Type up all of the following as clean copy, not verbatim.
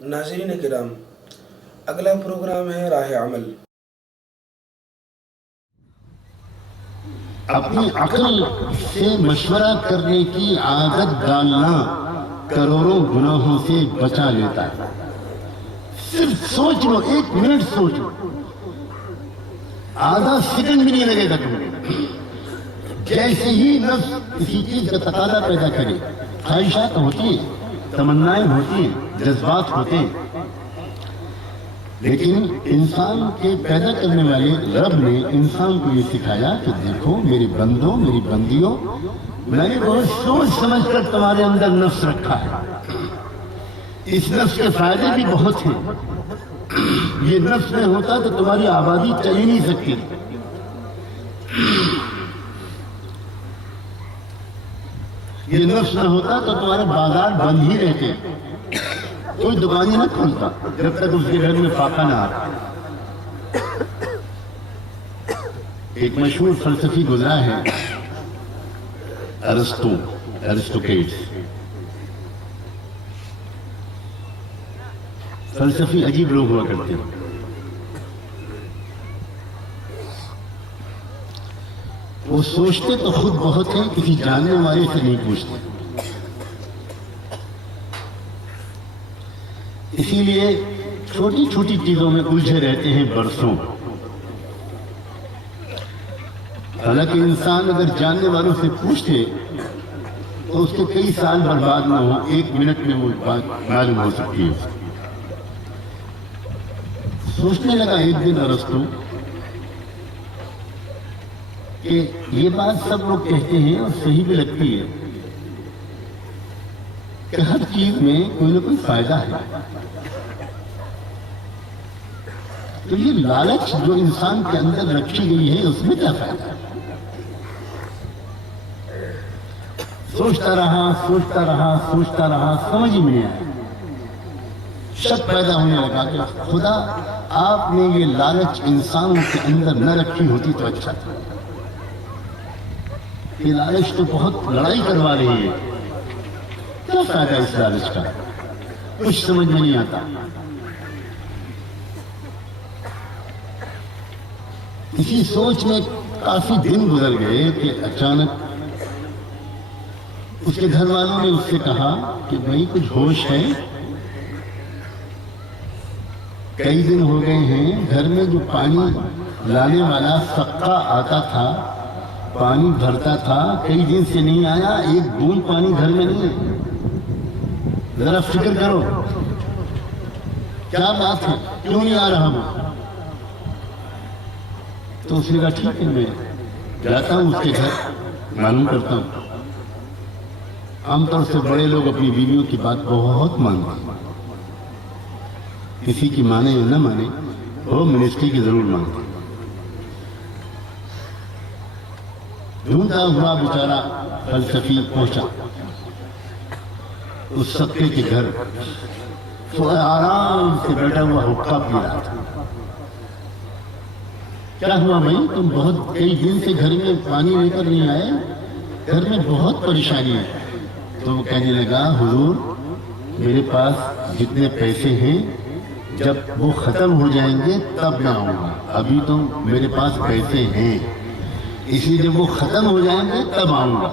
ناظرین کرام، اگلا پروگرام ہے راہ عمل۔ اپنی عقل سے مشورہ کرنے کی عادت ڈالنا کروڑوں گناہوں سے بچا لیتا ہے۔ صرف سوچ لو، 1 منٹ سوچ لو، آدھا سیکنڈ بھی نہیں لگے گا تمہیں۔ جیسے ہی نفس کسی چیز کا تقاضا پیدا کرے، خواہشات ہوتی ہیں، تمنائیں ہوتی ہیں، جذبات ہوتے ہیں، لیکن انسان کے پیدا کرنے والے رب نے انسان کو یہ سکھایا کہ دیکھو میرے بندوں، میری بندیوں، میں نے بہت سوچ سمجھ کر تمہارے اندر نفس رکھا ہے۔ اس نفس کے فائدے بھی بہت ہیں۔ یہ نفس نہیں ہوتا تو تمہاری آبادی چل ہی نہیں سکتی۔ یہ نفس نہ ہوتا تو تمہارے بازار بند ہی رہتے، کوئی دکان ہی نہ کھولتا جب تک اس کے گھر میں فاقہ نہ آتا۔ ایک مشہور فلسفی گزرا ہے، ارسطوکریٹس۔ فلسفی عجیب لوگ ہوا کرتے ہیں۔ وہ سوچتے تو خود بہت ہیں، کسی جاننے والے سے نہیں پوچھتے۔ اسی لیے چھوٹی چھوٹی چیزوں میں الجھے رہتے ہیں برسوں۔ حالانکہ انسان اگر جاننے والوں سے پوچھتے تو اس کے کئی سال برباد نہ ہو، 1 منٹ میں وہ بات معلوم ہو سکتی ہے۔ سوچنے لگا ایک دن ارسطو کہ یہ بات سب لوگ کہتے ہیں اور صحیح بھی لگتی ہے کہ ہر چیز میں کوئی نہ کوئی فائدہ ہے، تو یہ لالچ جو انسان کے اندر رکھی گئی ہے اس میں کیا فائدہ ہے؟ سوچتا رہا، سمجھ ہی نہیں آیا۔ شک پیدا ہونے لگا کہ خدا آپ نے یہ لالچ انسانوں کے اندر نہ رکھی ہوتی تو اچھا تھا۔ یہ لالچ تو بہت لڑائی کروا رہی ہے، کیا فائدہ اس لالچ کا؟ کچھ سمجھ میں نہیں آتا۔ اسی سوچ میں کافی دن گزر گئے کہ اچانک اس کے گھر والوں نے اس سے کہا کہ بھائی کچھ ہوش ہے؟ کئی دن ہو گئے ہیں، گھر میں جو پانی لانے والا سقا آتا تھا، پانی بھرتا تھا، کئی دن سے نہیں آیا، 1 بوند پانی گھر میں نہیں ہے۔ ذرا فکر کرو کیا بات ہے، کیوں نہیں آ رہا وہ؟ تو اس نے کہا ٹھیک ہے، میں جاتا ہوں اس کے گھر، معلوم کرتا ہوں۔ عام طور سے بڑے لوگ اپنی بیویوں کی بات بہت مانتے ہیں، کسی کی مانے یا نہ مانے، وہ منسٹری کی ضرور مانتے ہیں۔ ڈھونڈتا ہوا بیچارہ فلسفی پہنچا اس سکے کے گھر، تو آرام سے بیٹھا ہوا حقہ پی رہا تھا۔ کیا ہوا بھائی، تم بہت کئی دن سے گھر میں پانی لے کر نہیں آئے، گھر میں بہت پریشانی ہے۔ تو وہ کہنے لگا حضور میرے پاس جتنے پیسے ہیں جب وہ ختم ہو جائیں گے تب میں آؤں گا، ابھی تو میرے پاس پیسے ہیں، اس لیے جب وہ ختم ہو جائیں گے تب آؤں گا۔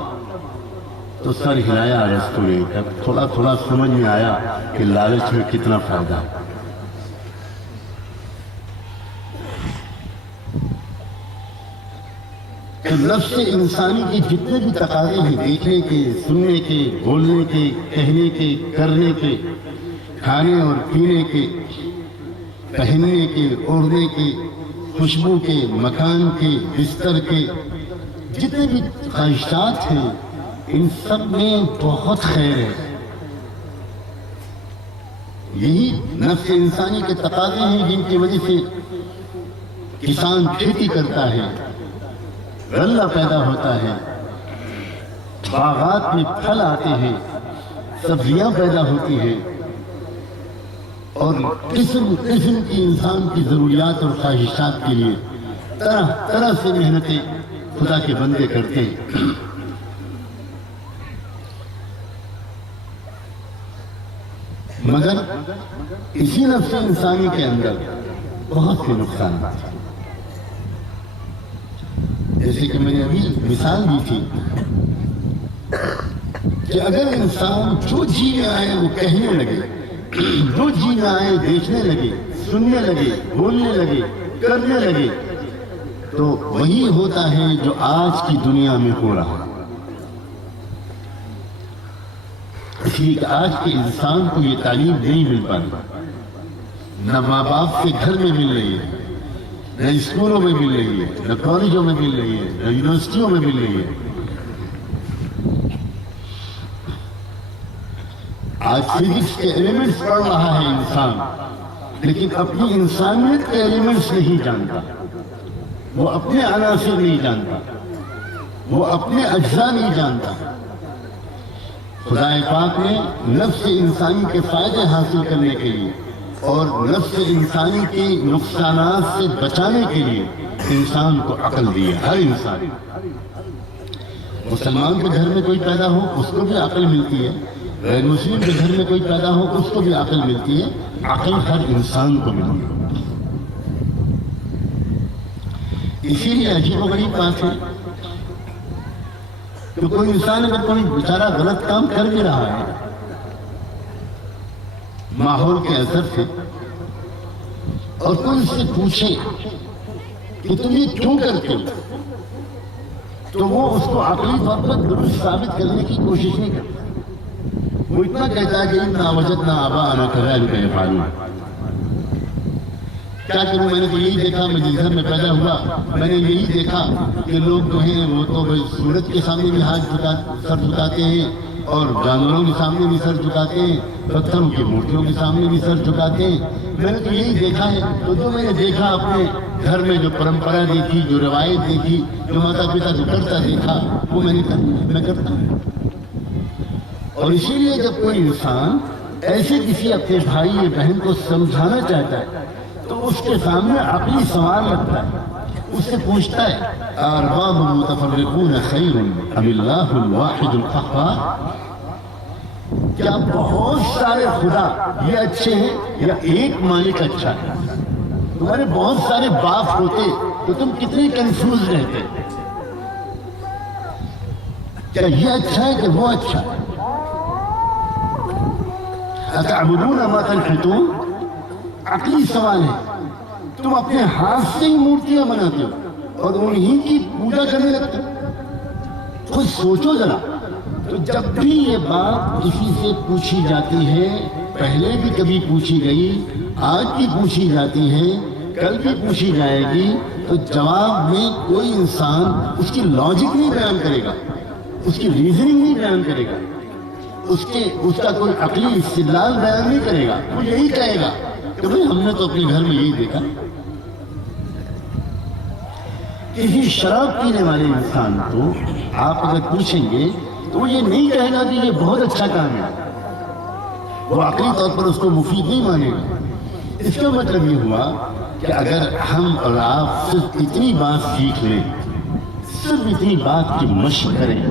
تو سر ہلایا ارسطو نے، تھوڑا تھوڑا سمجھ میں آیا کہ لالچ میں کتنا فائدہ ہے۔ کہ نفس انسانی کے جتنے بھی تقاضے ہیں، دیکھنے کے، سننے کے، بولنے کے، کہنے کے، کرنے کے، کھانے اور پینے کے، پہننے کے، اوڑھنے کے، خوشبو کے، مکان کے، بستر کے، جتنے بھی خواہشات ہیں ان سب میں بہت خیر ہے۔ یہی نفس انسانی کے تقاضے ہیں جن کی وجہ سے کسان کھیتی کرتا ہے، غلہ پیدا ہوتا ہے، باغات میں پھل آتے ہیں، سبزیاں پیدا ہوتی ہیں، اور قسم قسم کی انسان کی ضروریات اور خواہشات کے لیے طرح طرح سے محنتیں خدا کے بندے کرتے ہیں۔ مگر اسی نفس انسانی کے اندر بہت سے نقصانات ہیں. جیسے کہ میں نے ابھی مثال دی تھی کہ اگر انسان جو جی میں آئے وہ کہنے لگے، جو جی میں آئے دیکھنے لگے، سننے لگے، بولنے لگے، کرنے لگے، تو وہی ہوتا ہے جو آج کی دنیا میں ہو رہا ہے. اس لیے کہ آج کے انسان کو یہ تعلیم نہیں مل پاتی، نہ ماں باپ کے گھر میں مل رہی ہے، نہ اسکولوں میں مل رہی ہے، نہ کالجوں میں مل رہی ہے، نہ یونیورسٹیوں میں مل رہی ہے. آج فزکس کے ایلیمنٹس پڑھ رہا ہے انسان، لیکن اپنی انسانیت کے ایلیمنٹس نہیں جانتا، وہ اپنے عناصر نہیں جانتا، وہ اپنے اجزاء نہیں جانتا. خدا پاک نے نفس انسانی کے فائدے حاصل کرنے کے لیے اور نفس انسانی کے نقصانات سے بچانے کے لیے انسان کو عقل دی ہے. ہر انسان، مسلمان کے گھر میں کوئی پیدا ہو اس کو بھی عقل ملتی ہے، غیر مسلم کے گھر میں کوئی پیدا ہو اس کو بھی عقل ملتی ہے. عقل ہر انسان کو ملتی ہے. اسی لیے عجیب و غریب بات ہے کہ کوئی انسان اگر کوئی بیچارہ غلط کام کر بھی رہا ہے ماحول کے اثر سے، اور کوئی اس سے پوچھے کہ تم یہ کیوں کرتے ہو، تو وہ اس کو عقلی طور پر درست ثابت کرنے کی کوشش نہیں کرتا. وہ اتنا کہتا ہے کہ اِنَّا وَجَدْنَا آبَاءَنَا كَذَلِكَ يَفْعَلُونَ. کیا کروں، میں نے تو یہی دیکھا، میں جس گھر میں پیدا ہوا میں نے یہی دیکھا کہ لوگ جو ہیں وہ تو سورج کے سامنے بھی سر جھکاتے ہیں، اور جانوروں کے سامنے بھی سر جھکاتے ہیں، پتھروں کی مورتیوں کے سامنے بھی سر جھکاتے ہیں. میں نے تو یہی دیکھا ہے. تو جو میں نے دیکھا اپنے گھر میں، جو پرمپرا دیکھی، جو روایت دیکھی، جو ماتا پتا جو کرتا دیکھا، وہ میں کرتا ہوں. اور اسی لیے جب کوئی انسان ایسے کسی اپنے بھائی یا بہن کو سمجھانا چاہتا ہے تو اس کے سامنے عقلی سوال رکھتا ہے، اس سے پوچھتا ہے ارباب متفرقون خیر ام اللہ الواحد القہار. کیا بہت سارے خدا یہ اچھے ہیں یا ایک مالک اچھا ہے؟ تمہارے بہت سارے باپ ہوتے تو تم کتنے کنفیوز رہتے. کیا یہ اچھا ہے کہ وہ اچھا ہے؟ اتعبدون ما تنحتون. عقلی سوال ہے. تم اپنے ہاتھ سے ہی مورتیاں بناتے ہو اور انہی کی پوجا کرنے لگتے ہو. خود سوچو ذرا. تو جب بھی یہ بات کسی سے پوچھی جاتی ہے، پہلے بھی کبھی پوچھی گئی، آج بھی پوچھی جاتی ہے، کل بھی پوچھی جائے گی، تو جواب میں کوئی انسان اس کی لاجک نہیں بیان کرے گا، اس کی ریزننگ نہیں بیان کرے گا، اس کا کوئی عقلی استدلال بیان نہیں کرے گا. وہ یہی کہے گا کہ بھئی ہم نے تو اپنے گھر میں یہی دیکھا. کسی شراب پینے والے انسان کو آپ اگر پوچھیں گے تو وہ یہ نہیں کہے گا کہ یہ بہت اچھا کام ہے، وہ عقلی طور پر اس کو مفید نہیں مانے گا. اس کا مطلب یہ ہوا کہ اگر ہم اور آپ صرف اتنی بات سیکھ لیں، صرف اتنی بات کی مشق کریں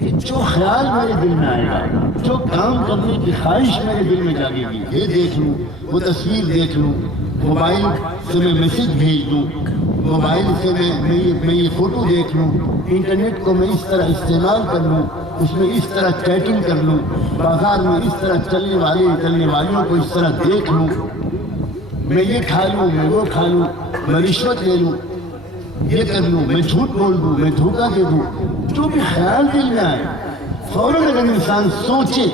کہ جو خیال میرے دل میں آئے گا، جو کام کرنے کی خواہش میرے دل میں جاگے گی، یہ دیکھ لوں، وہ تصویر دیکھ لوں، موبائل سے میں میسج بھیج دوں، موبائل سے میں یہ فوٹو دیکھ لوں، انٹرنیٹ کو میں اس طرح استعمال کر لوں، اس میں اس طرح چیٹنگ کر لوں، بازار میں اس طرح چلنے والیوں کو اس طرح دیکھ لوں، میں یہ کھا لوں، میں وہ کھا لوں، میں رشوت لے لوں، یہ کر لوں، میں جھوٹ بول دوں، میں دھوکہ دے دوں. جو بھی خیال دل میں آئے فوراً اگر انسان سوچے،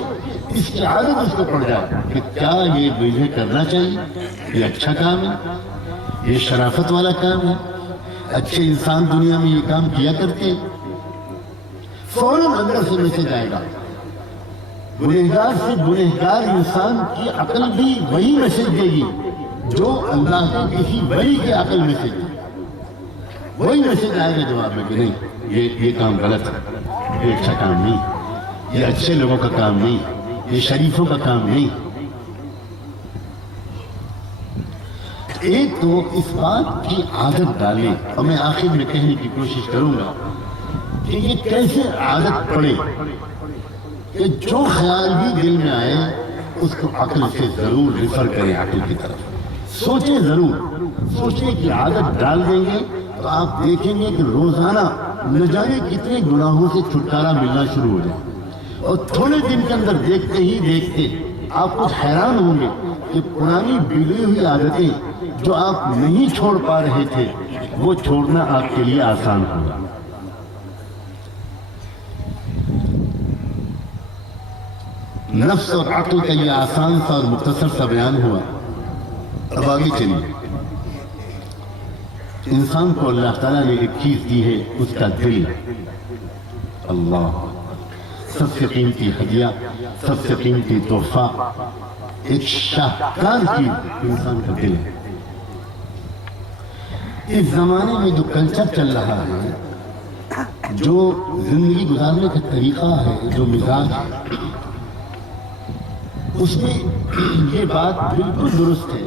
اس کی عادت اس کو پڑ جائے کہ کیا یہ مجھے کرنا چاہیے، یہ اچھا کام ہے، یہ شرافت والا کام ہے، اچھے انسان دنیا میں یہ کام کیا کرتے ہیں، فوراً اندر سے میسج آئے گا. گنہگار سے گنہگار انسان کی عقل بھی وہی میسج دے گی جو اللہ کے کسی ولی کی عقل میسج دے. وہی میسج آئے گا جواب میں کہ نہیں، یہ کام غلط ہے، یہ اچھا کام نہیں، یہ اچھے لوگوں کا کام نہیں، یہ شریفوں کا کام نہیں. ایک تو اس بات کی عادت ڈالیں، اور میں آخر میں کہنے کی کوشش کروں گا کہ یہ کیسے عادت پڑے کہ جو خیال بھی دل میں آئے اس کو عقل سے ضرور ریفر کریں، عقل کی طرف سوچیں، ضرور سوچنے کی عادت ڈال دیں گے تو آپ دیکھیں گے کہ روزانہ نہ جانے کتنے گناہوں سے چھٹکارا ملنا شروع ہو جائے، اور تھوڑے دن کے اندر دیکھتے ہی دیکھتے آپ کو حیران ہوں گے کہ پرانی بگڑی ہوئی عادتیں جو آپ نہیں چھوڑ پا رہے تھے وہ چھوڑنا آپ کے لیے آسان ہوگا۔ نفس اور عقل کا یہ آسان سا اور مختصر سا بیان ہوا۔ اب آگے چلیے، انسان کو اللہ تعالیٰ نے ایک چیز دی ہے، اس کا دل۔ اللہ، سب سے قیمتی ہدیہ، سب سے قیمتی تحفہ، ایک شاہکار چیز انسان کا دل ہے۔ اس زمانے میں جو کلچر چل رہا ہے، جو زندگی گزارنے کا طریقہ ہے، جو مزاج ہے، اس میں یہ بات بالکل درست ہے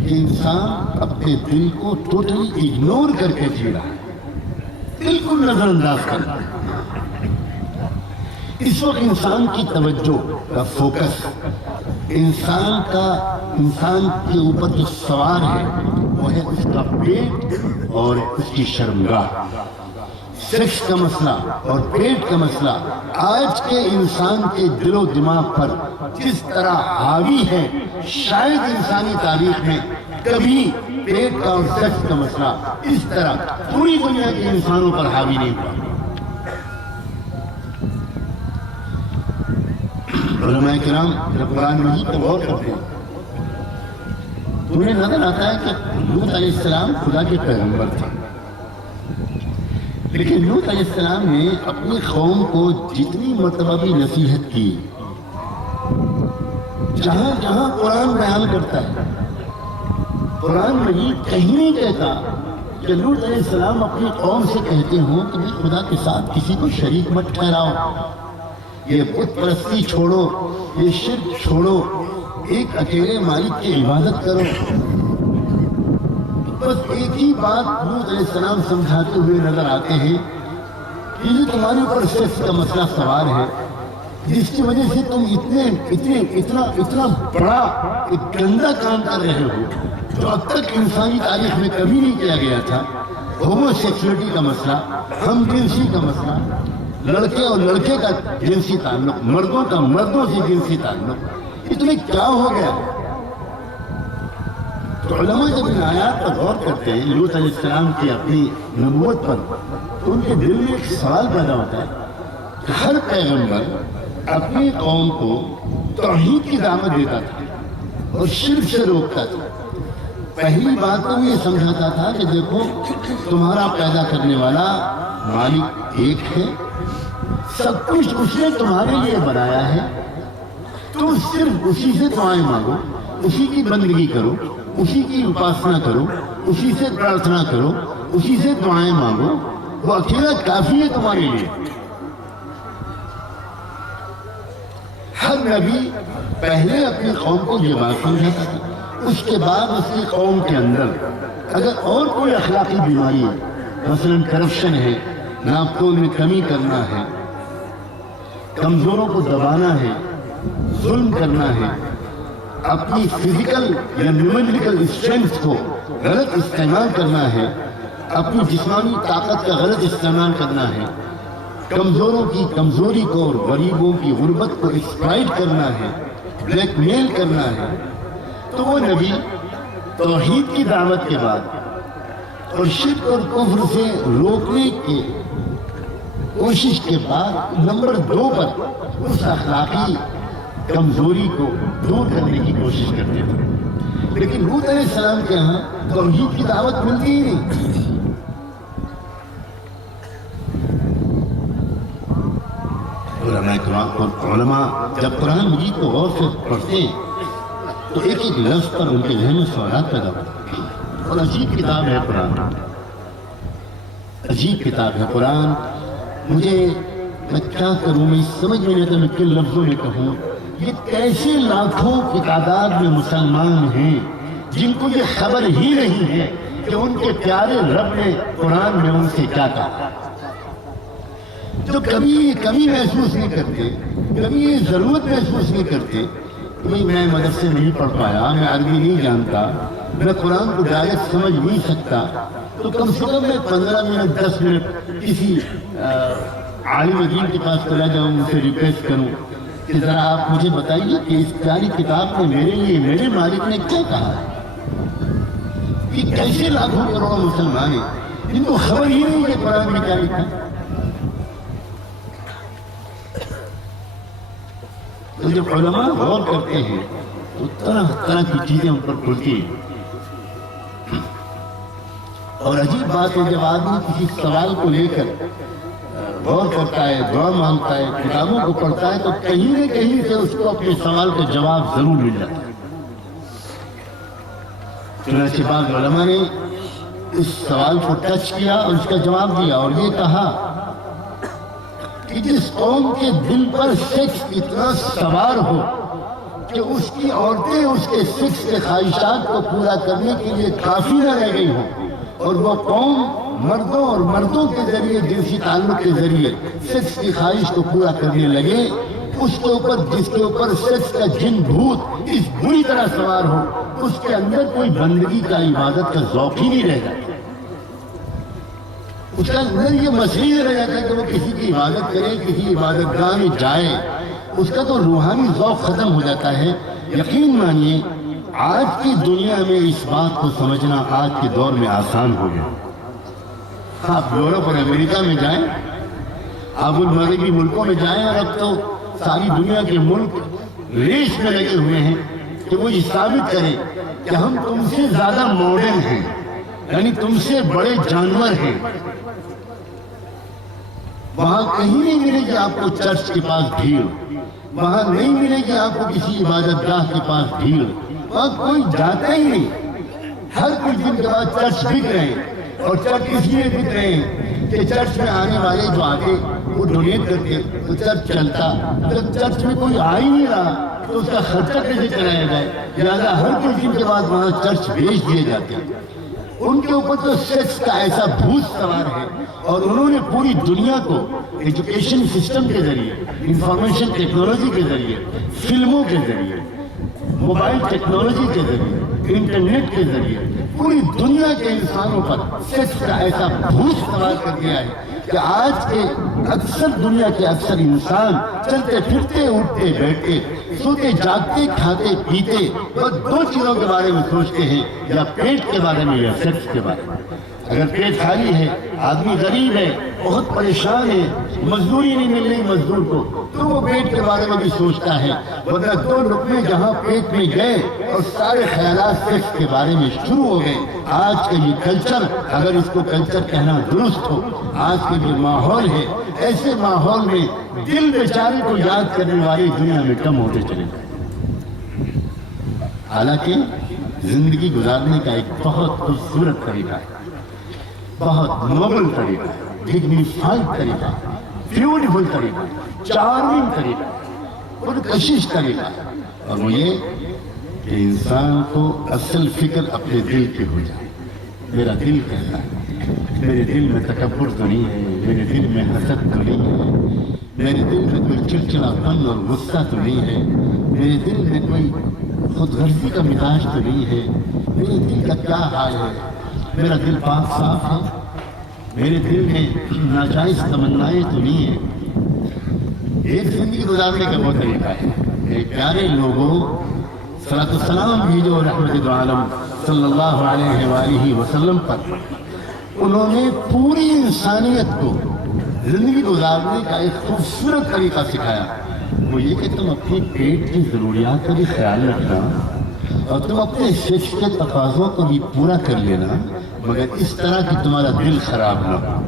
کہ انسان اپنے دل کو ٹوٹلی اگنور کر کے جی رہا ہے، بالکل نظر انداز کر رہا ہے۔ اس وقت انسان کی توجہ کا فوکس، انسان کے اوپر جو سوار ہے وہ ہے اس کا پیٹ اور اس کی شرمگاہ۔ سیکس کا مسئلہ اور پیٹ کا مسئلہ آج کے انسان کے دل و دماغ پر جس طرح حاوی ہے، شاید انسانی تاریخ میں کبھی پیٹ کا اور سیکس کا مسئلہ اس طرح پوری دنیا کے انسانوں پر حاوی نہیں ہوا۔ علماء کرام جب قرآن مجید کو غور کرتے ہیں تو انہیں نظر آتا ہے کہ لوط علیہ السلام خدا کے پیغمبر تھے، لیکن لوط علیہ السلام نے اپنی قوم کو جتنی مرتبہ بھی نصیحت کی، جہاں جہاں قرآن بیان کرتا ہے، قرآن مجید کہیں نہیں کہتا کہ لوط علیہ السلام اپنی قوم سے کہتے ہوں کہ میں خدا کے ساتھ کسی کو شریک مت ٹھہراؤ، یہ بت پرستی چھوڑو، یہ شرک چھوڑو، ایک اکیلے مالک کی عبادت کرو۔ بس ایک ہی بات لوط علیہ السلام سمجھاتے ہوئے نظر آتے ہیں کہ یہ تمہارے اوپر سیکس کا مسئلہ سوار ہے، جس کی وجہ سے تم اتنا بڑا ایک گندا کام کر رہے ہو جو اب تک انسانی تاریخ میں کبھی نہیں کیا گیا تھا۔ ہومو سیکسولیٹی کا مسئلہ، ہم جنسی کا مسئلہ، لڑکے اور لڑکے کا جنسی تعلق، مردوں کا مردوں سے جنسی تعلق، یہ تمہیں کیا ہو گیا؟ تو علماء جب ان آیات پر غور کرتے ہیں لوط علیہ السلام کی اپنی نبوت پر، تو ان کے دل میں ایک سوال پیدا ہوتا ہے کہ ہر پیغمبر اپنی قوم کو توحید کی دعوت دیتا تھا اور شرک سے روکتا تھا۔ پہلی بات تو یہ سمجھاتا تھا کہ دیکھو تمہارا پیدا کرنے والا مالک ایک ہے، سب کچھ اس نے تمہارے لیے بنایا ہے، تم صرف اسی سے دعائیں مانگو، اسی کی بندگی کرو، اسی کی اپاسنا کرو، اسی سے پرارتھنا کرو، اسی سے دعائیں مانگو، وہ اکیلا کافی ہے تمہارے لیے۔ ہر نبی پہلے اپنی قوم کو یہ بات سمجھاتا تھا، اس کے بعد اس کی قوم کے اندر اگر اور کوئی اخلاقی بیماری ہے، مثلاً کرپشن ہے، ناپتول میں کمی کرنا ہے، کمزوروں کو دبانا ہے، ظلم کرنا ہے، اپنی فزیکل یا نیومیریکل اسٹرینتھ کو غلط استعمال کرنا ہے، اپنی جسمانی طاقت کا غلط استعمال کرنا ہے، کمزوروں کی کمزوری کو اور غریبوں کی غربت کو ایکسپلائٹ کرنا ہے، بلیک میل کرنا ہے، تو وہ نبی توحید کی دعوت کے بعد اور شرک اور کفر سے روکنے کی کوشش کے بعد نمبر 2 پر اس اخلاقی کمزوری کو دور کرنے کی کوشش کرتے تھے۔ لیکن لوط علیہ السلام کے ہاں توحید کی دعوت ملتی ہی نہیں۔ علماء جب قرآن مجید کو غور سے پڑھتے ہیں تو ایک ایک لفظ پر ان کے ذہن میں سوالات پیدا ہوتے ہیں، اور عجیب کتاب ہے قرآن، عجیب کتاب ہے قرآن۔ میں کیا کروں، میں سمجھ میں نہیں آتا میں کن لفظوں میں کہوں۔ یہ کیسے لاکھوں کی تعداد میں مسلمان ہیں جن کو یہ خبر ہی نہیں ہے کہ ان کے پیارے رب نے قرآن میں ان سے کیا کہا، جو کبھی محسوس نہیں کرتے، کبھی ضرورت محسوس نہیں کرتے بھائی میں مدرسے نہیں پڑھ پایا، میں عربی نہیں جانتا، میں قرآن کو ڈائریکٹ سمجھ نہیں سکتا، تو کم سے کم میں 15 منٹ 10 منٹ کسی عالم دین کے پاس چلا جاؤں، ان سے ریکویسٹ کروں کہ ذرا آپ مجھے بتائیے کہ اس پیاری کتاب میں میرے لیے میرے مالک نے کیا کہا ہے۔ کہ کیسے لاکھوں کروڑوں مسلمان ہیں جن کو خبر ہی نہیں کہ قرآن میں کیا لکھا۔ تو جب علماء غور کرتے ہیں تو طرح طرح کی چیزیں ان پر کھلتی ہیں، اور عجیب بات ہے جب آدمی کسی سوال کو لے کر غور کرتا ہے، دعا مانگتا ہے، کتابوں کو پڑھتا ہے، تو کہیں نہ کہیں سے اس کو اپنے سوال کا جواب ضرور مل جاتا ہے۔ چنانچہ بعض علماء نے اس سوال کو ٹچ کیا اور اس کا جواب دیا اور یہ کہا کہ جس قوم کے دل پر سیکس اتنا سوار ہو کہ اس کی عورتیں اس کے سیکس کے خواہشات کو پورا کرنے کے لیے کافی نہ رہ گئی ہوں، اور وہ قوم مردوں اور مردوں کے ذریعے جنسی تعلق کے ذریعے سیکس کی خواہش کو پورا کرنے لگے، اس کے اوپر جس کے اوپر سیکس کا جن بھوت اس بری طرح سوار ہو، اس کے اندر کوئی بندگی کا عبادت کا ذوق ہی نہیں رہ جاتا، اس کا اندر یہ مسئلہ رہ جاتا ہے کہ وہ کسی کی عبادت کرے، کسی عبادت گاہ میں جائے، اس کا تو روحانی ذوق ختم ہو جاتا ہے۔ یقین مانیے آج کی دنیا میں اس بات کو سمجھنا آج کے دور میں آسان ہو گیا۔ آپ یورپ اور امریکہ میں جائیں، آپ مغربی ملکوں میں جائیں، اور اب تو ساری دنیا کے ملک ریس میں لگے ہوئے ہیں کہ وہ یہ ثابت کریں کہ ہم تم سے زیادہ ماڈرن ہیں، یعنی تم سے بڑے جانور ہیں۔ وہاں کہیں نہیں ملے گی آپ کو چرچ کے پاس بھیڑ، وہاں نہیں ملے گی آپ کو کسی عبادت گاہ کے پاس بھیڑ، وہاں کوئی جاتا ہی نہیں۔ ہر کچھ دن کے بعد چرچ بک رہے ہیں، اور چرچ اس لیے بک رہے ہیں کہ چرچ میں آنے والے جو آتے وہ ڈونیٹ کرتے تو چرچ چلتا، جب چرچ میں کوئی آ ہی نہیں رہا تو اس کا خرچہ کیسے چلایا جائے، لہٰذا ہر کچھ دن کے بعد وہاں چرچ بھیج دیے جاتے ہیں۔ ان کے اوپر تو سیکس کا ایسا بھوت سوار ہے، اور انہوں نے پوری دنیا کو ایجوکیشن سسٹم کے ذریعے، انفارمیشن ٹیکنالوجی کے ذریعے، فلموں کے ذریعے، موبائل ٹیکنالوجی کے ذریعے، انٹرنیٹ کے ذریعے پوری دنیا کے انسانوں پر سیکس کا ایسا بھوت سوار کر دیا ہے کہ آج کے اکثر دنیا کے اکثر انسان چلتے پھرتے اٹھتے بیٹھتے سوتے جاگتے کھاتے پیتے بس دو چیزوں کے بارے میں سوچتے ہیں، یا پیٹ کے بارے میں یا سیکس کے بارے میں۔ اگر پیٹ خالی ہے، آدمی غریب ہے، بہت پریشان ہے، مزدوری نہیں مل رہی مزدور کو، تو وہ پیٹ کے بارے میں بھی سوچتا ہے، ورنہ دو لقمے جہاں پیٹ میں گئے اور سارے خیالات سیکس کے بارے میں شروع ہو گئے۔ آج کا یہ کلچر، اگر اس کو کلچر کہنا درست ہو، آج کا جو ماحول ہے، ایسے ماحول میں دل بیچارے کو یاد کرنے والی دنیا میں کم ہوتے چلے گئے۔ حالانکہ زندگی گزارنے کا ایک بہت خوبصورت طریقہ ہے، بہت نوبل طریقہ ہے، ڈگنیفائڈ طریقہ ہے، بیوٹیفل طریقہ ہے، چارمنگ طریقہ ہے، پرکشش طریقہ ہے، اور وہ یہ کہ انسان کو اصل فکر اپنے دل کی ہو جائے۔ میرا دل کہتا ہے، میرے دل میں تکبر تو نہیں ہے، میرے دل میں حسد تو نہیں ہے، میرے دل میں کوئی چڑچڑا پن اور غصہ تو نہیں ہے، میرے دل میں کوئی خود غرضی کا مزاج تو نہیں ہے، میرے دل کا کیا حال ہے؟ میرا دل پاک صاف ہے، میرے دل میں ناجائز تمنائیں تو نہیں ہیں۔ ایک زندگی گزارنے کا وہ طریقہ ہے۔ میرے پیارے لوگوں، صلاۃ السلام بھیجو رحمت عالم صلی اللہ علیہ وآلہ وسلم پر۔ انہوں نے پوری انسانیت کو زندگی گزارنے کا ایک خوبصورت طریقہ سکھایا، وہ یہ کہ تم اپنے پیٹ کی ضروریات کا بھی خیال رکھنا، اور تم اپنے سیکس کے تقاضوں کو بھی پورا کر لینا، مگر اس طرح کہ تمہارا دل خراب نہ ہو۔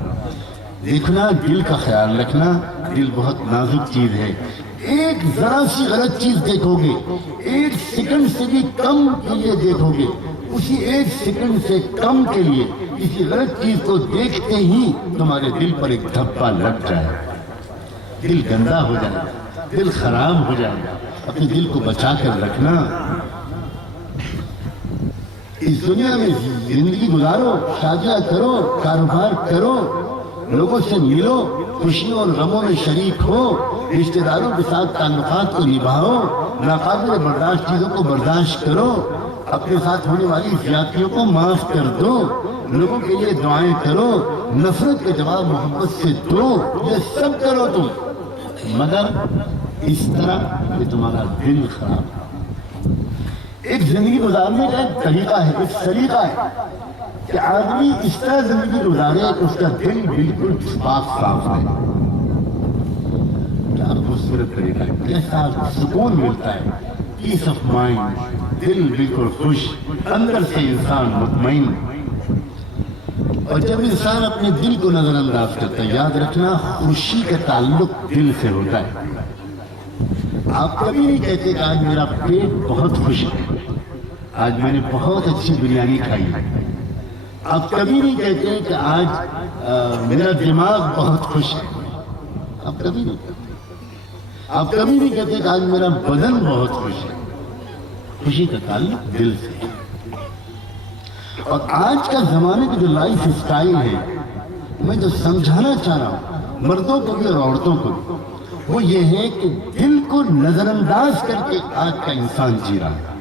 دیکھنا، دل کا خیال رکھنا، دل بہت نازک چیز ہے۔ ایک ذرا سی غلط چیز دیکھو گے، ایک سیکنڈ سے بھی کم کے لیے دیکھو گے، اسی ایک سیکنڈ سے کم کے لیے کسی غلط چیز کو دیکھتے ہی تمہارے دل پر ایک دھبا لگ جائے گا، دل گندا ہو جائے گا، دل خراب ہو جائے گا۔ اپنے دل کو بچا کر رکھنا۔ اس دنیا میں زندگی گزارو، شادیاں کرو، کاروبار کرو، لوگوں سے ملو، خوشیوں اور غموں میں شریک ہو، رشتہ داروں کے ساتھ تعلقات کو نبھاؤ، ناقابل برداشت چیزوں کو برداشت کرو، اپنے ساتھ ہونے والی زیادتیوں کو معاف کر دو، لوگوں کے لیے دعائیں کرو، نفرت کا جواب محبت سے دو، یہ سب کرو تم، مگر اس طرح کہ تمہارا دل خراب۔ ایک زندگی گزارنے کا ایک طریقہ ہے، ایک سلیقہ ہے کہ آدمی اس طرح زندگی گزارے کہ اس کا دل بالکل پاک صاف ہے۔ کیا خوبصورت طریقہ ہے، کیسا سکون ملتا ہے، پیس آف مائنڈ، دل بالکل خوش، اندر سے انسان مطمئن۔ اور جب انسان اپنے دل کو نظر انداز کرتا ہے، یاد رکھنا خوشی کا تعلق دل سے ہوتا ہے۔ آپ کبھی نہیں کہتے کہ آج میرا پیٹ بہت خوش ہے، آج میں نے بہت اچھی بریانی کھائی ہے۔ آپ کبھی نہیں کہتے کہ آج میرا دماغ بہت خوش ہے، آپ کبھی نہیں کہتے۔ آپ کبھی نہیں کہتے کہ آج میرا بدن بہت خوش ہے۔ خوشی کا تعلق دل سے۔ اور آج کا زمانے کی جو لائف اسٹائل ہے، میں جو سمجھانا چاہ رہا ہوں مردوں کو بھی اور عورتوں کو بھی، وہ یہ ہے کہ دل کو نظر انداز کر کے آج کا انسان جی رہا ہے۔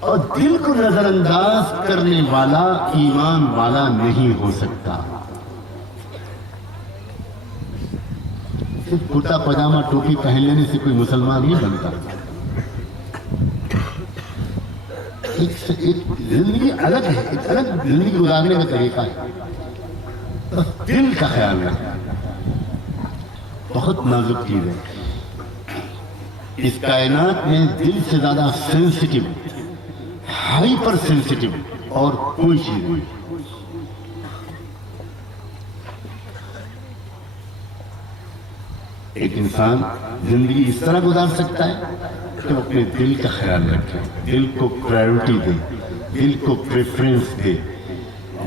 اور دل کو نظر انداز کرنے والا ایمان والا نہیں ہو سکتا۔ صرف کرتا پاجامہ ٹوپی پہن لینے سے کوئی مسلمان نہیں بنتا۔ ایک زندگی الگ ہے، ایک الگ زندگی گزارنے کا طریقہ ہے۔ بس دل کا خیال رکھنا بہت نازک چیز ہے۔ اس کائنات میں دل سے زیادہ سینسٹیو، ہائپر سینسٹیو اور کوئی چیز نہیں۔ ایک انسان زندگی اس طرح گزار سکتا ہے کہ وہ اپنے دل کا خیال رکھے، دل کو پرائیورٹی دے، دل کو پریفرنس دے،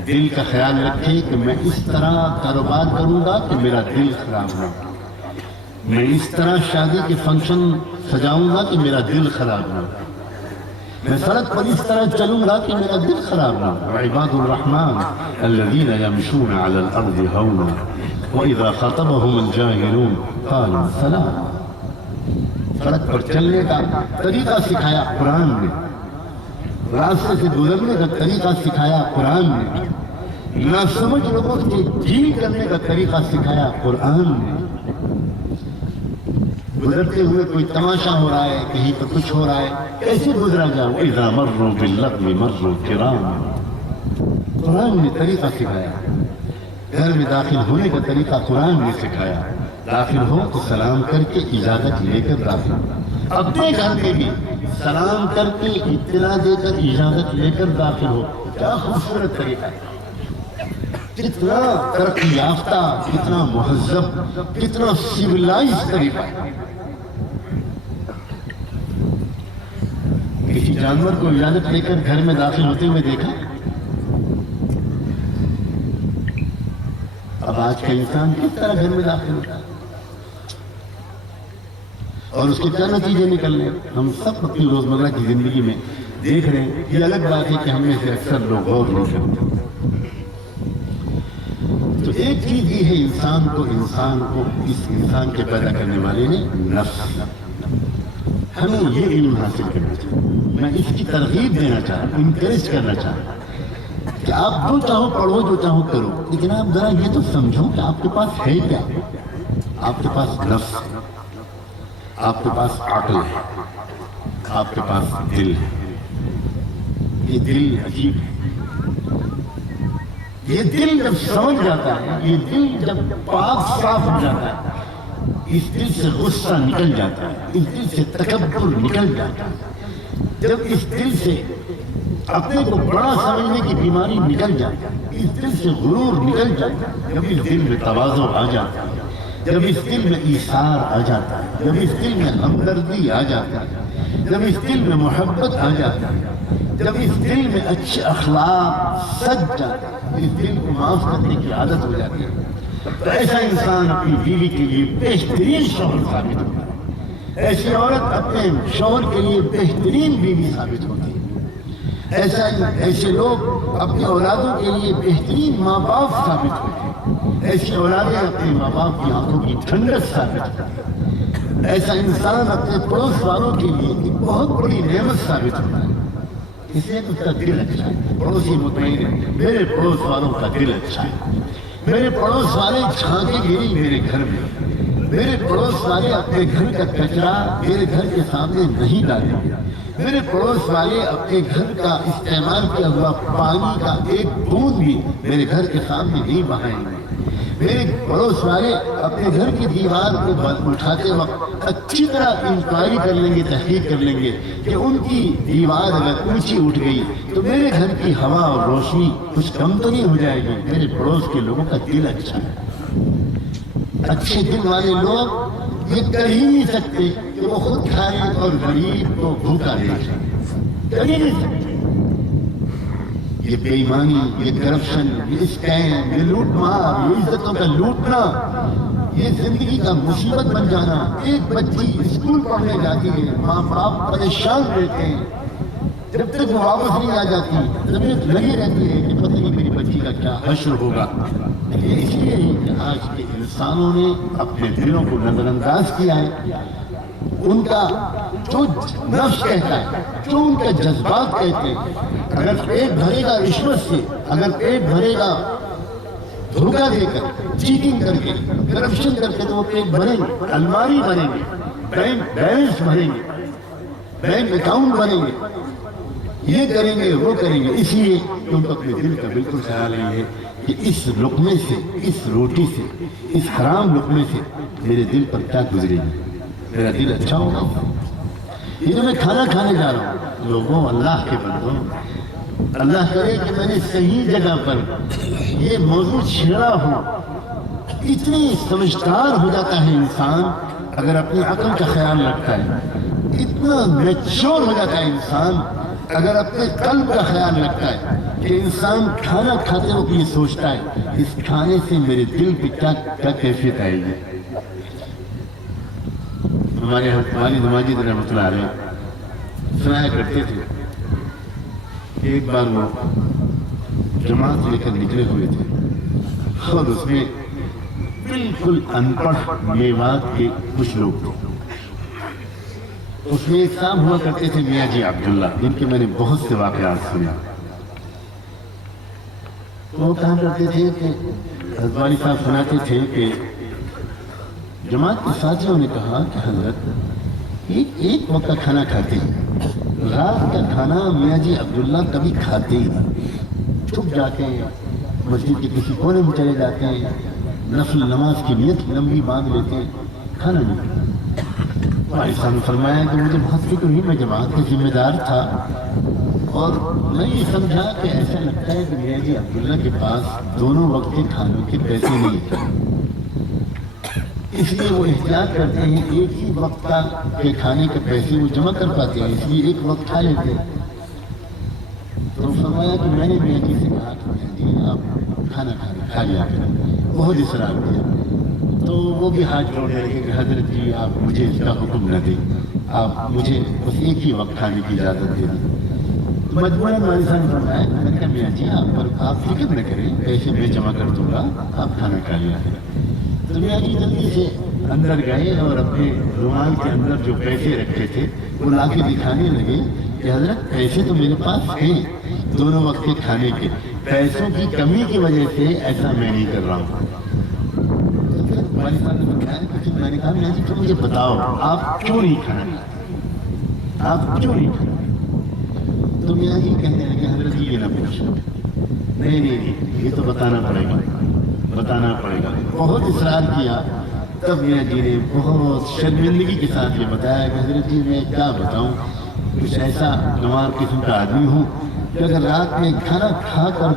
دل کا خیال رکھے کہ میں اس طرح کاروبار کروں گا کہ میرا دل خراب نہ ہو، میں اس طرح شادی کے فنکشن سجاؤں گا کہ میرا دل خراب نہ ہو، میں سڑک پر اس طرح چلوں گا کہ میرا دل خراب نہ ہو۔ عباد الرحمن الذین یمشون علی الارض ہونا وَإِذَا خَطَبَهُمُ الْجَاهِلُونَ قَالُوا سَلَامًا۔ سڑک پر چلنے کا طریقہ سکھایا قرآن نے، راستے سے گزرنے کا طریقہ سکھایا قرآن نے، نہ سمجھ لوگوں سے ڈیل کرنے کا طریقہ سکھایا قرآن نے۔ گزرتے ہوئے کوئی تماشا ہو رہا ہے، کہیں پر کچھ ہو رہا ہے، کیسے گزرا جاؤ؟ اذا مروا باللغو مروا کراما۔ قرآن نے طریقہ سکھایا۔ گھر میں داخل ہونے کا طریقہ قرآن نے سکھایا۔ داخل ہو تو سلام کر کے اجازت لے کر داخل ہو۔ اپنے گھر میں بھی سلام کر کے اطلاع دے کر اجازت لے کر داخل ہو۔ کیا خوبصورت طریقہ ہے، کتنا ترقی یافتہ، کتنا مہذب، کتنا سیولائز طریقہ ہے۔ کسی جانور کو اجازت لے کر گھر میں داخل ہوتے ہوئے دیکھا؟ اب آج کا انسان کس طرح گھر میں داخل ہوتا ہے اور اس کے کیا نتیجے نکل رہے ہیں ہم سب اپنی روزمرہ کی زندگی میں دیکھ رہے ہیں۔ یہ الگ بات ہے کہ ہم میں سے اکثر لوگ غور نہیں کرتے۔ تو ایک چیز یہ ہے، انسان کو اس انسان کے پیدا کرنے والے نے نفس، ہمیں یہ علم حاصل کرنا چاہیے۔ میں اس کی ترغیب دینا چاہ رہا ہوں، انکریج کرنا چاہ رہا ہوں کہ آپ جو چاہو پڑھو، جو چاہو کرو، لیکن آپ ذرا یہ تو سمجھو کہ آپ کے پاس ہے کیا؟ آپ کے پاس نفس ہے، آپ کے پاس عقل ہے، آپ کے پاس دل ہے۔ یہ دل عجیب ہے۔ یہ دل جب سمجھ جاتا ہے، یہ دل جب پاک صاف ہو جاتا ہے، اس دل سے غصہ نکل جاتا ہے، اس دل سے تکبر نکل جاتا ہے، جب اس دل سے اپنے کو بڑا سمجھنے کی بیماری نکل جاتی ہے، اس دل سے غرور نکل جاتا ہے، جب اس دل میں تواضع آ جاتا ہے، جب اس دل میں ایثار آ جاتا ہے، جب اس دل میں ہمدردی آ جاتا ہے، جب اس دل میں محبت آ جاتا ہے، جب اس دل میں اچھے اخلاق سج جاتا ہے، اس دل کو معاف کرنے کی عادت ہو جاتی ہے، تو ایسا انسان اپنی بیوی کے لیے بہترین شوہر ثابت ہوتا ہے، ایسی عورت اپنے شوہر کے لیے بہترین بیوی ثابت ہوتی ہے، ایسے لوگ اپنی اولادوں کے لیے بہترین ماں باپ ثابت ہوتے ہیں، ایسی اولادیں اپنے ماں باپ کی آنکھوں کی ٹھنڈک ثابت ہوتی ہیں۔ ایسا انسان اپنے پڑوس والوں کے لیے ایک بہت بڑی نعمت ثابت ہوتا ہے، اس لیے اس کا دل اچھا ہے، پڑوسی مطمئن ہے، میرے پڑوس والوں کا دل اچھا ہے، میرے پڑوس والے جھانکیں گے نہیں میرے گھر میں، میرے پڑوس والے اپنے گھر کا کچرا میرے گھر کے سامنے نہیں ڈالیں گے، میرے پڑوس والے اپنے گھر کا استعمال کیا ہوا پانی کا ایک بوند بھی میرے گھر کے سامنے نہیں بہائیں گے، میرے پڑوس والے اپنے گھر کی دیوار کو اٹھاتے وقت اچھی طرح انکوائری کر لیں گے، تحقیق کر لیں گے کہ ان کی دیوار اگر اونچی اٹھ گئی تو میرے گھر کی ہوا اور روشنی کچھ کم تو نہیں ہو جائے گی۔ میرے پڑوس کے لوگوں کا دل اچھا ہے، اچھے دل والے لوگ یہ کر ہی نہیں سکتے کہ وہ خود کھائے اور غریب کو بھوکا لے جائے، کر ہی نہیں سکتے۔ یہ بے ایمانی، یہ کرپشن، یہ اسکیم، یہ لوٹ مار، یہ عزتوں کا لوٹنا، یہ زندگی کا مصیبت بن جانا۔ ایک بچی اسکول پڑھنے جاتی ہے، ماں باپ پریشان رہتے ہیں، جب تک وہ واپس نہیں آ جاتی طبیعت لگی رہتی ہے کہ پتہ نہیں میری بچی کا کیا حشر ہوگا۔ لیکن اس لیے ہی کہ آج کے انسانوں نے اپنے دلوں کو نظر انداز کیا ہے، ان کا جو نفس کہتا ہے، جو ان کا جذبات کہتے ہیں، اگر پیٹ بھرے گا رشوت سے، اگر پیٹ بھرے گا دھوکہ دے کر، چیٹنگ کر کے، کرپشن کر کے، تو وہ پیٹ بھریں گے، الماری بھریں گے، بینک بیلنس بھریں گے، بینک اکاؤنٹ بھریں گے، یہ کریں گے وہ کریں گے۔ اس لیے ان کو اپنے دل کا بالکل خیال نہیں ہے کہ اس لقمے سے، اس روٹی سے، اس حرام لقمے سے میرے دل پر کیا گزرے گی، میرا دل اچھا ہوگا۔ یہ جو میں کھانا کھانے جا رہا ہوں، لوگوں اللہ کے بندوں، اللہ کرے کہ میں نے صحیح جگہ پر یہ موضوع چھیڑا ہوں۔ اتنی سمجھدار ہو جاتا ہے انسان اگر اپنی عقل کا خیال رکھتا ہے، اتنا میچور ہو جاتا ہے انسان اگر اپنے قلب کا خیال رکھتا ہے کہ انسان کھانا کھاتے وقت یہ سوچتا ہے اس کھانے سے میرے دل پہ کیا کیفیت آئے گی۔ ہمارے والد ماجد رحمۃ اللہ علیہ سنایا کرتے تھے، ایک بار وہ جماعت لے کر نکلے ہوئے تھے اور اس میں بالکل ان پڑھ میوات کے کچھ لوگ تھے۔ اس میں ایک صاحب ہوا کرتے تھے میاں جی عبداللہ، جن کے میں نے بہت سے واقعات سنے۔ وہ کہا کرتے تھے کہ حضرت والی صاحب سناتے تھے کہ جماعت کے ساتھیوں نے کہا کہ حضرت ایک وقت کا کھانا کھاتے ہیں، رات کا کھانا میاں جی عبداللہ کبھی کھاتے ہی نہیں، چھپ جاتے ہیں، مسجد کے کسی کونے میں چلے جاتے ہیں، نفل نماز کی نیت لمبی باندھ لیتے ہیں، کھانا نہیں۔ بھائی صاحب نے فرمایا کہ مجھے بہت فکر ہوئی، میں جماعت کا ذمہ دار تھا اور میں یہ سمجھا کہ ایسا لگتا ہے کہ میاں جی عبداللہ کے پاس دونوں وقت کے کھانوں کے پیسے نہیں تھے، اس لیے وہ احتیاط کرتے ہیں ایک ہی وقت کا کے کھانے کے پیسے وہ جمع کر پاتے ہیں، اس لیے ایک وقت کھا لیتے ہیں۔ تو فرمایا کہ میں نے میاں جی سے کہا کہ آپ کھانا کھا لیا کریں، بہت اصرار کیا، تو وہ بھی ہاتھ جوڑنے لگے کہ حضرت جی آپ مجھے اس کا حکم نہ دیں، آپ مجھے بس ایک ہی وقت کھانے کی اجازت دے دیں۔ مجبوراً والد صاحب نے فرمایا، میں نے کہا میاں جی آپ فکر نہ کریں، پیسے میں جمع کر دوں گا، آپ کھانا کھا لیا کریں۔ تو میاں جی جلدی سے اندر گئے اور اپنے رومال کے اندر جو پیسے رکھے تھے وہ لا کے دکھانے لگے کہ حضرت پیسے تو میرے پاس ہیں دونوں وقت کے کھانے کے، پیسوں کی کمی کی وجہ سے ایسا میں نہیں کر رہا ہوں۔ والد صاحب نے بتایا کہ میں نے کہا میاں جی تو مجھے بتاؤ آپ کیوں نہیں کھانا کھاتے، آپ کیوں نہیں کھاتے؟ تو میاں جی کہنے لگے حضرت جی یہ نہ پوچھو، نہیں یہ تو بتانا پڑے گا۔ بہت اصرار کیا، تب میاں جی نے بہت شرمندگی کے ساتھ یہ بتایا کہ حضرت جی میں کیا بتاؤں، کچھ ایسا گنوار قسم کا آدمی ہوں کہ اگر رات میں کھانا کھا کر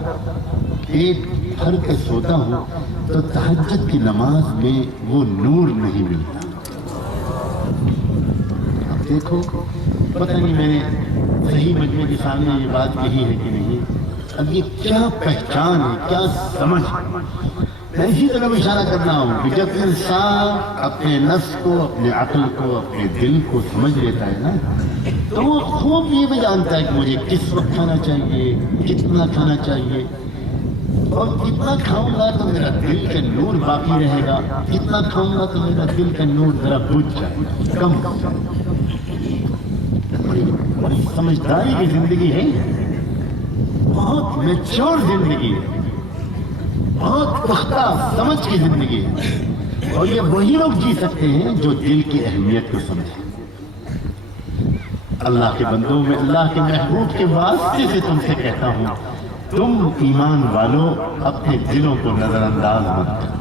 پیٹ بھر کے سوتا ہوں تو تہجد کی نماز میں وہ نور نہیں ملتا۔ اب دیکھو پتہ نہیں میں نے صحیح مجمع کے سامنے یہ بات کہی ہے کہ نہیں، اب یہ کیا پہچان ہے، کیا سمجھ ہے۔ میں اسی طرح اشارہ کرنا ہوں کہ جب انسان اپنے نفس کو، اپنے عقل کو، اپنے دل کو سمجھ لیتا ہے نا، تو وہ خوب یہ بھی جانتا ہے کہ مجھے کس وقت کھانا چاہیے، کتنا کھانا چاہیے۔ اور کتنا کھاؤں گا تو میرا دل کا نور باقی رہے گا، کتنا کھاؤں گا تو میرا دل کا نور ذرا بجھ جائے گا، کم ہو جائے گا۔ بڑی سمجھداری کی زندگی ہے، بہت میچور زندگی ہے، بہت پختہ سمجھ کی زندگی ہے، اور یہ وہی لوگ جی سکتے ہیں جو دل کی اہمیت کو سمجھیں۔ اللہ کے بندوں میں اللہ کے محبوب کے واسطے سے تم سے کہتا ہوں، تم ایمان والوں اپنے دلوں کو نظر انداز مت کرو۔